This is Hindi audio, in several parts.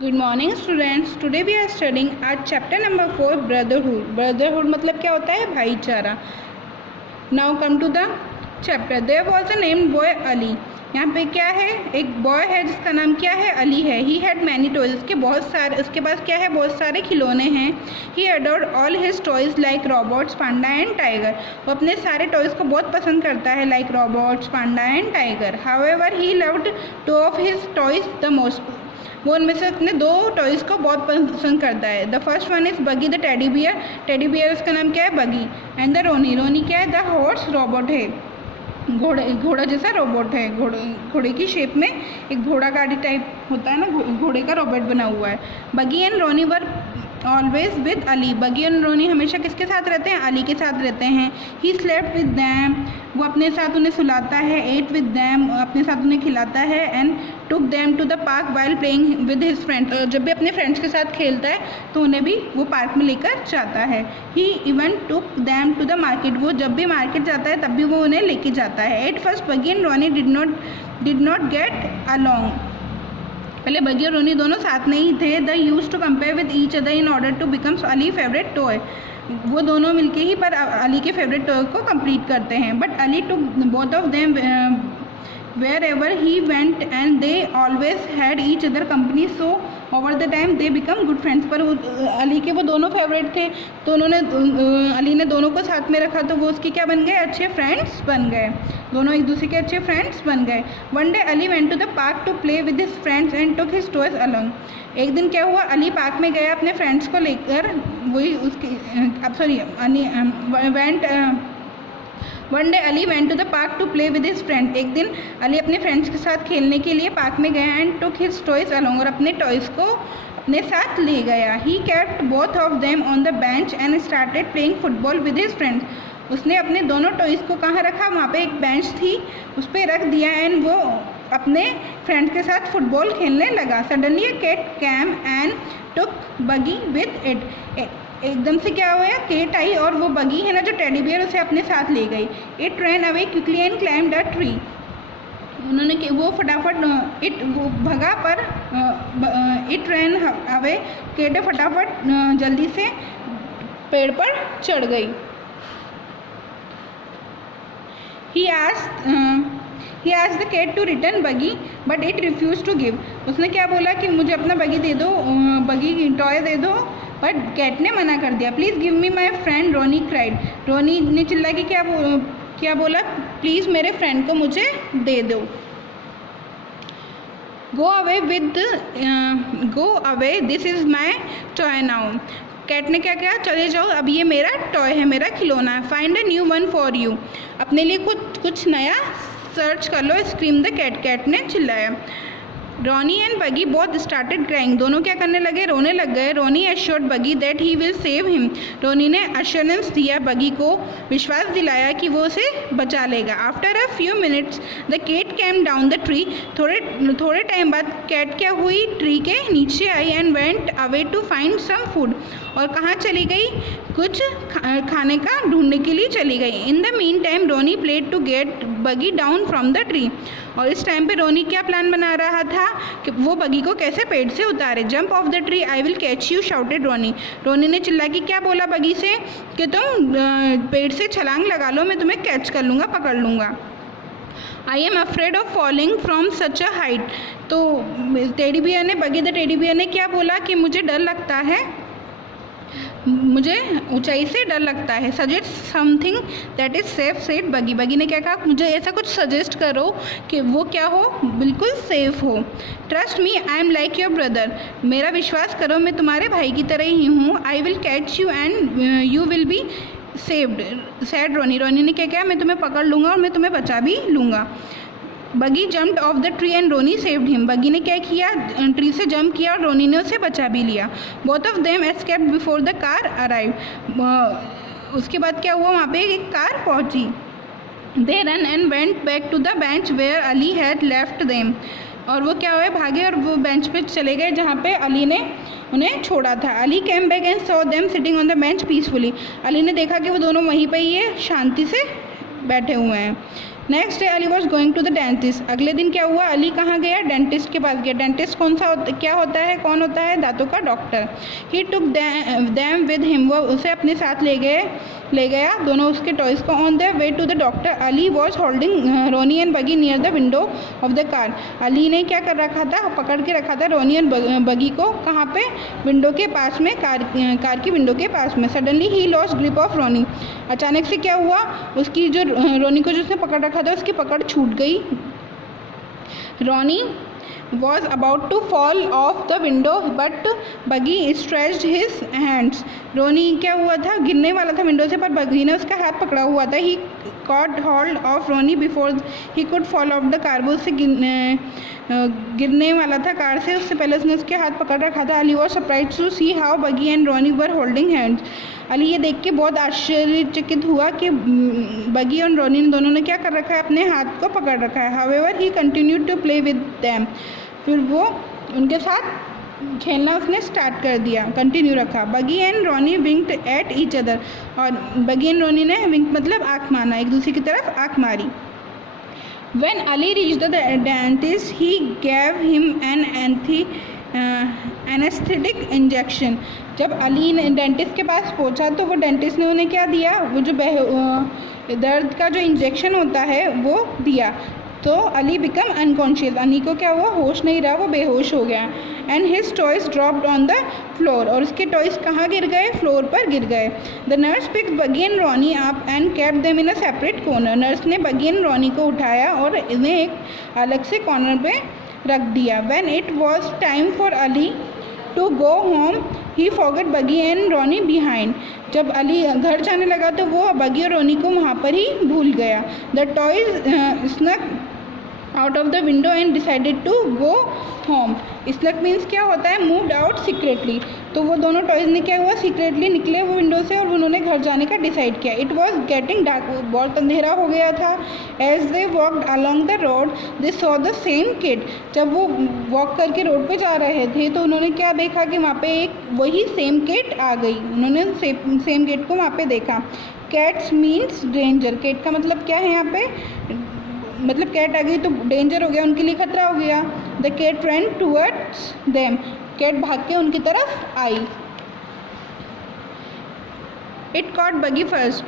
Good morning students. Today we are studying at chapter number 4 brotherhood. Brotherhood मतलब क्या होता है? भाईचारा. Now come to the chapter. There was a named boy Ali. यहाँ पे क्या है? एक बॉय है जिसका नाम क्या है? अली है. He had many toys. उसके पास क्या है? बहुत सारे खिलौने हैं. He adored all his toys like robots, panda and tiger. वो अपने सारे टॉयज़ को बहुत पसंद करता है like robots, panda and tiger. However, he loved two of his toys the most. वो उनमें से अपने दो टॉयज़ को बहुत पसंद करता है. द फर्स्ट वन इज़ बगी द टेडी बियर उसका नाम क्या है? बगी. एंड द रोनी क्या है? द हॉर्स रोबोट है, घोड़ा जैसा रोबोट है. घोड़े की शेप में एक घोड़ा गाड़ी टाइप होता है ना, घोड़े का रोबोट बना हुआ है. Buggy and Ronnie were always with Ali. Buggy and रोनी हमेशा किसके साथ रहते हैं? अली के साथ रहते हैं. He slept with them. वो अपने साथ उन्हें सुलाता है. Ate with them. अपने साथ उन्हें खिलाता है. And took them to the park while playing with his friends. जब भी अपने फ्रेंड्स के साथ खेलता है तो उन्हें भी वो पार्क में लेकर जाता है. He even took them to the market. वो जब भी मार्केट जाता है तब भी वो उन्हें लेके जाता है. At first Buggy and Ronnie did not get along. पहले बगी और रोनी दोनों साथ नहीं थे. They used to compare with each other in order to becomes Ali favourite toy. वो दोनों मिलके ही पर अली के फेवरेट टॉय को कंप्लीट करते हैं. But Ali took both of them wherever he went and they always had each other company, so over the time they become good friends. पर अली के वो दोनों फेवरेट थे तो उन्होंने अली ने दोनों को साथ में रखा तो वो उसके क्या बन गए? अच्छे फ्रेंड्स बन गए. दोनों एक दूसरे के अच्छे फ्रेंड्स बन गए. One day Ali went to the park to play with his friends and took his toys along. एक दिन क्या हुआ? अली पार्क में गया अपने फ्रेंड्स को लेकर. वही one day Ali went to the park to play with his friend. एक दिन अली अपने फ्रेंड्स के साथ खेलने के लिए पार्क में गया. And took his toys along. और अपने टॉयज़ को अपने साथ ले गया. He kept both of them on the bench and started playing football with his friends. उसने अपने दोनों टॉयज़ को कहाँ रखा? वहाँ पे एक बेंच थी उस पर रख दिया. एंड वो अपने फ्रेंड्स के साथ फुटबॉल खेलने लगा. Suddenly a cat came and took Buggy with it. एकदम से क्या हुआ? केट आई और वो बगी है ना जो टेडी बियर उसे अपने साथ ले गई. It ran away quickly and climbed a tree. उन्होंने वो फटाफट वो भगा पर इट रैन अवे. केट फटाफट जल्दी से पेड़ पर चढ़ गई. He asked the cat to return buggy, but it refused to give. उसने क्या बोला कि मुझे अपना बगी दे दो, बगी टॉय दे दो, बट कैट ने मना कर दिया. Please give me my friend, Ronny cried. Ronny ने चिल्ला के क्या बोला? प्लीज़ मेरे फ्रेंड को मुझे दे दो. Go away this is my toy now. Cat ने क्या किया? चले जाओ, अब ये मेरा टॉय है, मेरा खिलौना है. Find a new one for you. अपने लिए कुछ नया सर्च कर लो. Scream the cat. कैट ने चिल्लाया. Ronny and Buggy both started crying. दोनों क्या करने लगे? रोने लग गए. Ronny assured Buggy that he will save him. Ronny ने अश्योरेंस दिया, बगी को विश्वास दिलाया कि वो उसे बचा लेगा. After a few minutes the cat came down the tree. थोड़े टाइम बाद कैट क्या हुई? ट्री के नीचे आई. And went away to find some food. और कहाँ चली गई? कुछ खाने का ढूंढने के लिए चली गई. In the mean time Ronnie played to get Buggy down from the tree. और इस टाइम पे रोनी क्या प्लान बना रहा था कि वो बगी को कैसे पेड़ से उतारे. Jump off the tree, I will catch you, shouted Ronny. Ronny ने चिल्ला के क्या बोला बगी से कि तुम पेड़ से छलांग लगा लो, मैं तुम्हें कैच कर लूँगा, पकड़ लूँगा. I am afraid of falling from such a height. तो टेडी बियर ने, बगी द टेडी बियर ने क्या बोला कि मुझे डर लगता है, मुझे ऊंचाई से डर लगता है. Suggest something that is safe, said बगी. बगी ने क्या कहा? मुझे ऐसा कुछ सजेस्ट करो कि वो क्या हो? बिल्कुल सेफ हो. Trust me, I am like your brother. मेरा विश्वास करो, मैं तुम्हारे भाई की तरह ही हूँ. I will catch you and you will be saved, said Ronny. Ronny ने क्या किया? मैं तुम्हें पकड़ लूँगा और मैं तुम्हें बचा भी लूँगा. Buggy jumped off the tree and Ronnie saved him. Buggy ने क्या किया? ट्री से जंप किया और रोनी ने उसे बचा भी लिया. Both of them escaped before the car arrive. उसके बाद क्या हुआ? वहाँ पे एक कार पहुँची. They ran and went back to the bench where Ali had left them. और वो क्या हुए? भागे और वो बेंच पे चले गए जहाँ पे अली ने उन्हें छोड़ा था. Ali came back and saw them sitting on the bench peacefully. Ali ने देखा कि वो दोनों वहीं पर ही है, शांति से बैठे हुए हैं. Next day Ali was going to the dentist. अगले दिन क्या हुआ, अली कहाँ गया, डेंटिस्ट के पास गया। डेंटिस्ट कौन सा क्या होता है, कौन होता है, दांतों का doctor. He took them with him, वो उसे अपने साथ ले गया दोनों उसके टॉयज़ को। On the way to the doctor Ali was holding Ronny and Buggy near the window of the car. Ali ने क्या कर रखा था, पकड़ के रखा था रोनी एंड बगी को। कहाँ पे, विंडो के पास में, कार की विंडो के पास में। Suddenly he lost grip of Ronny, अचानक से क्या हुआ, उसकी जो रोनी को जो उसने पकड़ रखा था उसकी पकड़ छूट गई। रोनी was about to fall off the window but बगी stretched his hands। रोनी क्या हुआ था, गिरने वाला था विंडो से, पर बगी ने उसका हाथ पकड़ा हुआ था। he caught hold of Ronnie before he could fall off the car। वो उससे गिरने वाला था कार से, उससे पहले उसने उसके हाथ पकड़ रखा था। Ali was surprised to see how बगी and Ronnie were holding hands। Ali ये देख के बहुत आश्चर्यचकित हुआ कि बगी और रोनी दोनों ने क्या कर रखा है, अपने हाथ को पकड़ रखा है। However he continued to play with them। फिर वो उनके साथ खेलना उसने स्टार्ट कर दिया, कंटिन्यू रखा। Buggy and Ronny winked at each other, और बगी एंड रोनी ने विंक मतलब आँख मारना, एक दूसरे की तरफ आँख मारी। When Ali reached the dentist, he gave him an anesthetic injection। जब अली ने डेंटिस्ट के पास पहुंचा तो वो डेंटिस्ट ने उन्हें क्या दिया, वो जो दर्द का जो इंजेक्शन होता है वो दिया। तो अली बिकम अनकॉन्शियस, अली को क्या हुआ, होश नहीं रहा, वो बेहोश हो गया। And his toys dropped on the floor, और उसके टॉयज कहाँ गिर गए, फ्लोर पर गिर गए। The nurse picked Buggy and Ronnie up and kept them in a separate corner. Nurse ने बगी एंड रोनी को उठाया और इन्हें एक अलग से कॉर्नर पे रख दिया। When it was time for Ali to go home he forgot Buggy and Ronnie behind. जब अली घर जाने लगा तो वो बगी और रोनी को वहाँ पर ही भूल गया। The toys snuck out of the window and decided to go home. Snuck means क्या होता है, मूव्ड आउट सीक्रेटली। तो वो दोनों टॉयज ने क्या हुआ, सीक्रेटली निकले वो विंडो से और उन्होंने घर जाने का डिसाइड किया। इट वॉज गेटिंग डार्क, बहुत अंधेरा हो गया था। As they walked along the road they saw the same kid. जब वो वॉक करके रोड पे जा रहे थे तो उन्होंने क्या देखा कि वहाँ पे एक वही सेम किड आ गई। उन्होंने सेम किड को वहाँ पे देखा। कैट्स मीन्स डेंजर, कैट का मतलब क्या है यहाँ पे, मतलब कैट आ गई तो डेंजर हो गया, उनके लिए खतरा हो गया। The cat ran towards them, cat भाग के उनकी तरफ आई। It caught Buggy first,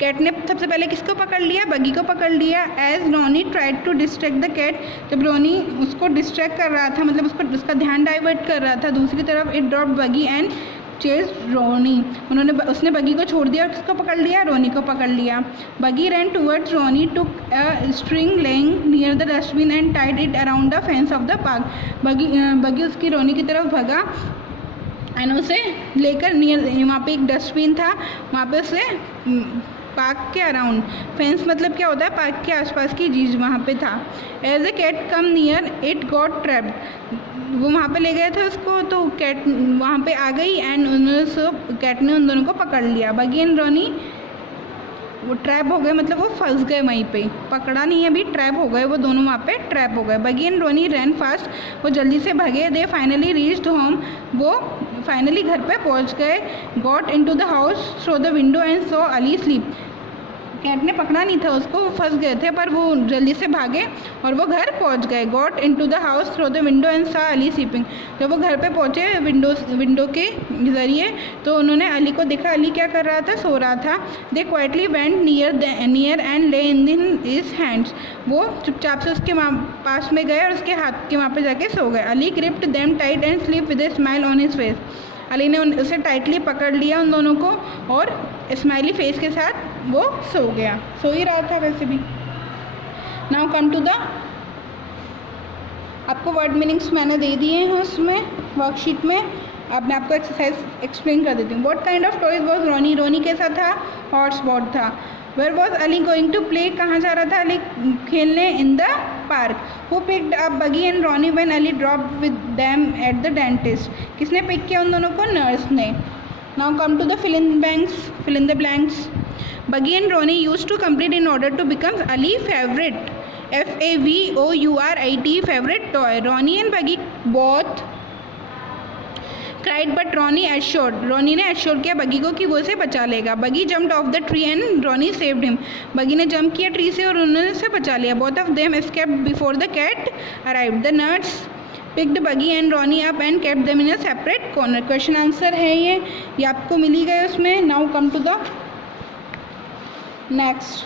cat ने सबसे पहले किसको पकड़ लिया, बगी को पकड़ लिया। As Ronnie tried to distract the cat, जब रोनी उसको डिस्ट्रैक्ट कर रहा था, मतलब उसका ध्यान डाइवर्ट कर रहा था दूसरी तरफ, इट ड्रॉप्ड बगी एंड चेज रोनी, उसने बगी को छोड़ दिया और किसको पकड़ लिया, रोनी को पकड़ लिया। Buggy ran towards Ronnie, took a string lying near the dustbin and tied it around the fence of the park. Buggy उसकी रोनी की तरफ भगा एंड उसे लेकर नियर, वहाँ पे एक डस्टबिन था, वहाँ पे उसे पार्क के अराउंड, फेंस मतलब क्या होता है, पार्क के आसपास की चीज़ वहाँ पे था। As a cat come near it got trapped, वो वहाँ पे ले गए थे उसको तो कैट वहाँ पे आ गई एंड कैट ने उन दोनों को पकड़ लिया। बगी एंड रोनी वो ट्रैप हो गए, मतलब वो फंस गए वहीं पे, पकड़ा नहीं है अभी, ट्रैप हो गए वो दोनों, वहाँ पे ट्रैप हो गए। बगी एंड रोनी रैन फास्ट, वो जल्दी से भागे। दे फाइनली रीच्ड होम, वो फाइनली घर पे पहुँच गए। Got into the house through the window and saw Ali sleep, cat ने पकड़ा नहीं था उसको, वो फंस गए थे, पर वो जल्दी से भागे और वो घर पहुंच गए। Got into the house through the window and सा अली स्लीपिंग, जब वो घर पे पहुंचे विंडो के ज़रिए तो उन्होंने अली को देखा, अली क्या कर रहा था, सो रहा था। दे क्वाइटली वेंट नियर एंड ले इन हिज हैंड्स, वो चुपचाप से उसके पास में गए और उसके हाथ के वहाँ पे जाके सो गए। Ali gripped them tight and sleep with a smile on his face, Ali ने उसे टाइटली पकड़ लिया उन दोनों को और स्माइली फेस के साथ वो सो गया, सो ही रहा था वैसे भी। नाउ कम टू द, आपको वर्ड मीनिंग्स मैंने दे दिए हैं उसमें वर्कशीट में, अब मैं आपको एक्सरसाइज एक्सप्लेन कर देती हूँ। What kind of toys was Ronny, Ronny कैसा था, हॉर्स बोट था। Where was Ali going to play, कहाँ जा रहा था अली खेलने, in the park. Who picked up Buggy and Ronny when Ali dropped with them at the dentist, किसने पिक किया उन दोनों को, नर्स ने। Now come to the fill in the blanks. Buggy and Ronnie used to compete in order to become Ali favorite, FAVOURIT, favorite toy. Ronnie and Buggy both cried but Ronnie assured, Ronnie ने एश्योर किया बगी को कि वो उसे बचा लेगा। बगी jumped off the tree and Ronnie saved him, Buggy ने जंप किया ट्री से और उन्होंने उसे बचा लिया। Both of them escaped before the cat arrived. The nurse picked Buggy and Ronny up and kept them in a separate corner. Question answer है ये आपको मिल ही गए उसमें। Now come to the next,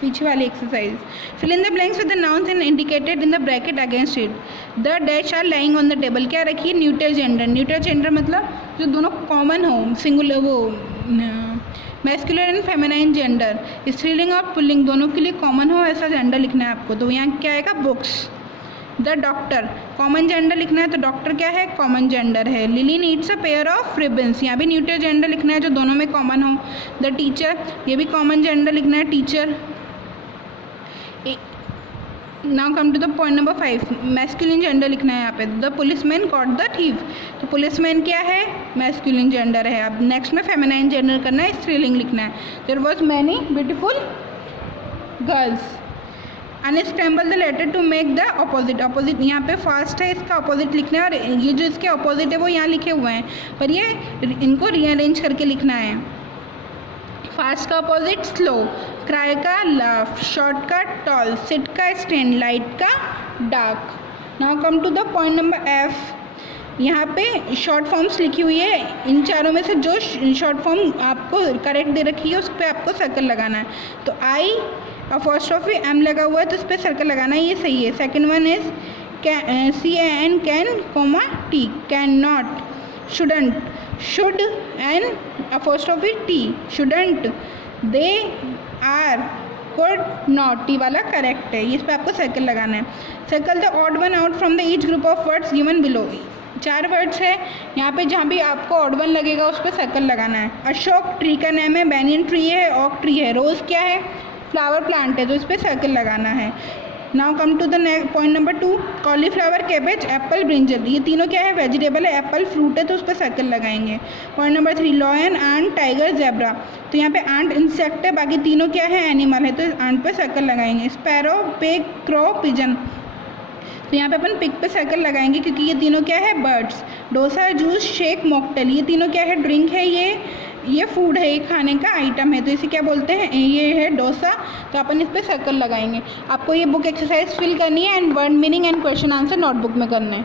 पीछे वाली exercise. Fill in the blanks with the nouns and indicated in the bracket against it. The dash are lying on the table, क्या रखी है? Neutral gender. न्यूट्रल जेंडर मतलब जो दोनों कॉमन हो, सिंगुलर वो मैस्कुलर एंड फेमिनाइन जेंडर। स्त्रीलिंग और पुल्लिंग दोनों के लिए कॉमन हो ऐसा जेंडर लिखना है आपको। तो यहाँ क्या आएगा? Books. The doctor common gender लिखना है, तो डॉक्टर क्या है? कॉमन जेंडर है। Lily needs a pair of ribbons, यहाँ भी न्यूट्रल जेंडर लिखना है जो दोनों में कॉमन हो। द टीचर, ये भी कॉमन जेंडर लिखना है, teacher. Now come to the point number 5, masculine gender लिखना है यहाँ पे। The policeman caught the thief, तो पुलिसमैन क्या है? मैस्कुलिन जेंडर है। अब नेक्स्ट में फेमिनाइन जेंडर करना है, स्त्रीलिंग लिखना है। There was many beautiful girls. Unscramble the letter to make the opposite, opposite यहाँ पे फास्ट है, इसका अपोजिट लिखना है, और ये जो इसके अपोजिट है वो यहाँ लिखे हुए हैं, पर ये इनको रीअरेंज करके लिखना है। फास्ट का अपोजिट स्लो, क्राई का लाफ, शॉर्ट का टॉल, सिट का स्टैंड, लाइट का dark. Now come to the point number F। यहाँ पे शॉर्ट फॉर्म्स लिखी हुई है, इन चारों में से जो शॉर्ट फॉर्म आपको करेक्ट दे रखी है उस पर आपको सर्कल लगाना है। तो आई अपोस्ट्रोफी एम लगा हुआ है तो उस पर सर्कल लगाना है, ये सही है। Second one is CAN can comma T, can not, shouldn't, should N apostrophe T, shouldn't, they are, could not, T वाला करेक्ट है, इस पर आपको सर्कल लगाना है। Circle the odd one out from the each group of words given below. 4 words है यहाँ पे, जहाँ भी आपको ऑड वन लगेगा उस पर सर्कल लगाना है। अशोक ट्री का नेम है, बैनियन ट्री है, ऑक ट्री है, रोज़ क्या है? फ्लावर प्लांट है, तो इस पर सर्कल लगाना है। Now come to the point number 2, cauliflower, cabbage, apple, brinjal, ये तीनों क्या है? वेजिटेबल है, एप्पल फ्रूट है, तो उस पर सर्कल लगाएंगे। Point number 3, lion, ant, tiger, zebra, तो यहाँ पे आंट इंसेक्ट है, बाकी तीनों क्या है? एनिमल है, तो आंट पे सर्कल लगाएंगे। स्पैरो, पिग, क्रो, पिजन, तो यहाँ पे अपन पिग पे सर्कल लगाएंगे क्योंकि ये तीनों क्या है? Birds. Dosa, juice, shake, mocktail, ये तीनों क्या है? ड्रिंक है, ये फूड है, ये खाने का आइटम है, तो इसे क्या बोलते हैं? ये है डोसा, तो अपन इस पर सर्कल लगाएंगे। आपको ये बुक एक्सरसाइज फिल करनी है and word meaning and question answer notebook में करना है।